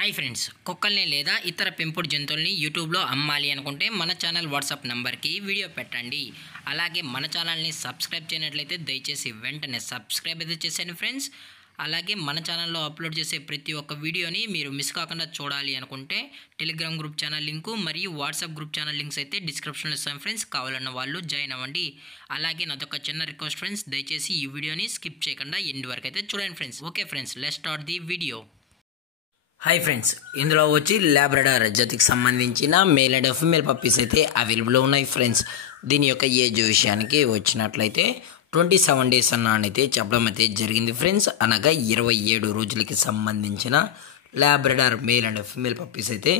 Hi friends, కుక్కల్ని లేదా ఇతర పెంపుడు జంతువుల్ని యూట్యూబ్లో అమ్మాలి అనుకుంటే మన ఛానల్ వాట్సాప్ నెంబర్కి వీడియో పెట్టండి. అలాగే మన ఛానల్ని సబ్స్క్రైబ్ చేయనట్లయితే దయచేసి వెంటనే సబ్స్క్రైబ్ అయితే చేసేయండి ఫ్రెండ్స్. అలాగే మన ఛానల్లో అప్లోడ్ చేసే ప్రతి ఒక్క వీడియోని మీరు మిస్ కాకుండా చూడాలి అనుకుంటే టెలిగ్రామ్ గ్రూప్ ఛానల్ లింకు మరియు వాట్సాప్ గ్రూప్ ఛానల్ లింక్స్ అయితే డిస్క్రిప్షన్లో ఇస్తాను ఫ్రెండ్స్. కావాలన్న వాళ్ళు జాయిన్ అవ్వండి. అలాగే నాదొక చిన్న రిక్వెస్ట్ ఫ్రెండ్స్, దయచేసి ఈ వీడియోని స్కిప్ చేయకుండా ఎండ్ వరకు అయితే చూడండి friends. Okay friends, let's start the video. Hi friends, ఇందులో వచ్చి లాబ్రడార్ జాతికి సంబంధించిన మేల్ అండ్ ఫీమేల్ పప్పీస్ అయితే అవైలబుల్లో ఉన్నాయి ఫ్రెండ్స్. దీని యొక్క ఏజ్ విషయానికి వచ్చినట్లయితే 27 డేస్ అయితే చెప్పడం అయితే జరిగింది ఫ్రెండ్స్. అనగా 27 రోజులకి సంబంధించిన Labrador male and female puppies అయితే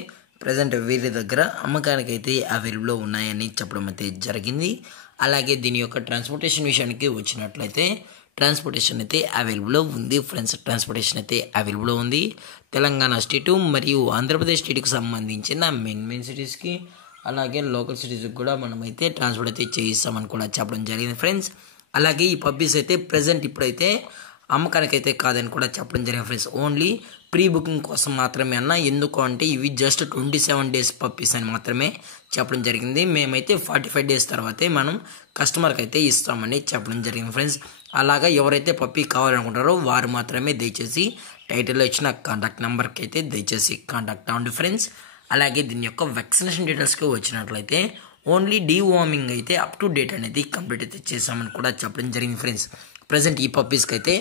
ప్రజెంట్ వీరి దగ్గర అమ్మకానికి అయితే అవైలబుల్లో ఉన్నాయని చెప్పడం అయితే జరిగింది. అలాగే దీని యొక్క ట్రాన్స్పోర్టేషన్ విషయానికి వచ్చినట్లయితే ట్రాన్స్పోర్టేషన్ అయితే అవైలబుల్లో ఉంది ఫ్రెండ్స్. ట్రాన్స్పోర్టేషన్ అయితే అవైలబుల్లో ఉంది. తెలంగాణ స్టేటు మరియు ఆంధ్రప్రదేశ్ స్టేట్కి సంబంధించిన మెయిన్ సిటీస్కి అలాగే లోకల్ సిటీస్కి కూడా మనమైతే ట్రాన్స్పోర్ట్ అయితే చేయిస్తామని కూడా చెప్పడం జరిగింది ఫ్రెండ్స్. అలాగే ఈ పప్పీస్ అయితే ప్రజెంట్ ఇప్పుడైతే అమ్మకానికి అయితే కాదని కూడా చెప్పడం జరిగింది ఫ్రెండ్స్. ఓన్లీ ప్రీ బుకింగ్ కోసం మాత్రమే అన్న. ఎందుకు అంటే ఇవి జస్ట్ 27 డేస్ పప్పీస్ అని మాత్రమే చెప్పడం జరిగింది. మేమైతే 45 డేస్ తర్వాతే మనం కస్టమర్కి అయితే ఇస్తామని చెప్పడం జరిగింది ఫ్రెండ్స్. అలాగా ఎవరైతే పప్పీ కావాలనుకుంటారో వారు మాత్రమే దయచేసి టైటిల్లో ఇచ్చిన కాంటాక్ట్ నెంబర్కి అయితే దయచేసి కాంటాక్ట్ అవ్వండి ఫ్రెండ్స్. అలాగే దీని యొక్క వ్యాక్సినేషన్ డీటెయిల్స్కి వచ్చినట్లయితే ఓన్లీ డీవార్మింగ్ అయితే అప్ టు డేట్ అనేది కంప్లీట్ అయితే చేసామని కూడా చెప్పడం జరిగింది ఫ్రెండ్స్. ప్రజెంట్ ఈ పప్పీస్కి అయితే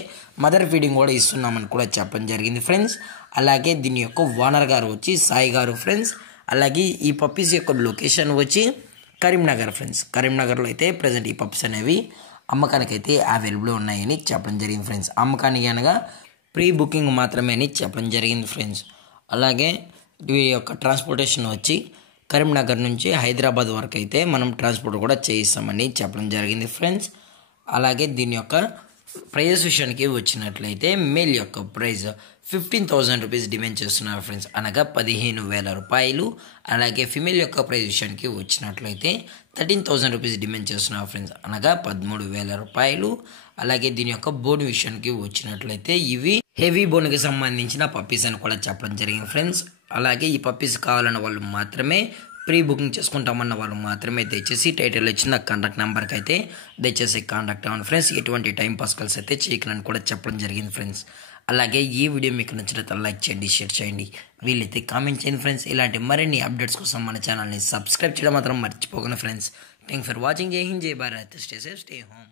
మదర్ ఫీడింగ్ కూడా ఇస్తున్నామని కూడా చెప్పడం జరిగింది ఫ్రెండ్స్. అలాగే దీని యొక్క ఓనర్ గారు వచ్చి సాయి గారు ఫ్రెండ్స్. అలాగే ఈ పప్పీస్ యొక్క లొకేషన్ వచ్చి కరీంనగర్ ఫ్రెండ్స్. కరీంనగర్లో అయితే ప్రజెంట్ ఈ పప్పీస్ అనేవి అమ్మకానికి అయితే అవైలబుల్ ఉన్నాయని చెప్పడం జరిగింది ఫ్రెండ్స్. అమ్మకానికి అనగా ప్రీ బుకింగ్ మాత్రమే అని చెప్పడం జరిగింది ఫ్రెండ్స్. అలాగే ఈ యొక్క ట్రాన్స్పోర్టేషన్ వచ్చి కరీంనగర్ నుంచి హైదరాబాద్ వరకు అయితే మనం ట్రాన్స్పోర్ట్ కూడా చేయిస్తామని చెప్పడం జరిగింది ఫ్రెండ్స్. అలాగే దీని యొక్క ప్రైజెస్ విషయానికి వచ్చినట్లయితే మేల్ యొక్క ప్రైజ్ 15,000 రూపీస్ డిమాండ్ చేస్తున్నారు ఫ్రెండ్స్, అనగా 15,000 రూపాయలు. అలాగే ఫిమేల్ యొక్క ప్రైజ్ విషయానికి వచ్చినట్లయితే 13,000 రూపీస్ డిమాండ్ చేస్తున్నారు ఫ్రెండ్స్, అనగా 13,000 రూపాయలు. అలాగే దీని యొక్క బోన్ విషయానికి వచ్చినట్లయితే ఇవి హెవీ బోన్కి సంబంధించిన పప్పీస్ అని కూడా చెప్పడం జరిగింది ఫ్రెండ్స్. అలాగే ఈ పప్పీస్ కావాలన్న వాళ్ళు మాత్రమే ప్రీ బుకింగ్ చేసుకుంటామన్న వాళ్ళు మాత్రమే దయచేసి టైటిల్లో ఇచ్చిన కాంటాక్ట్ నెంబర్కి అయితే దయచేసి కాంటాక్ట్ అవ్వండి ఫ్రెండ్స్. ఎటువంటి టైం పాస్ కాల్స్ అయితే చేయకనని కూడా చెప్పడం జరిగింది ఫ్రెండ్స్. అలాగే ఈ వీడియో మీకు నచ్చినట్లయితే లైక్ చేయండి, షేర్ చేయండి, వీలైతే కామెంట్ చేయండి ఫ్రెండ్స్. ఇలాంటి మరిన్ని అప్డేట్స్ కోసం మన ఛానల్ని సబ్స్క్రైబ్ చేయడం మాత్రం మర్చిపోకండి ఫ్రెండ్స్. Thanks for watching. జై హింద్, జై Bharat, stay safe, stay home.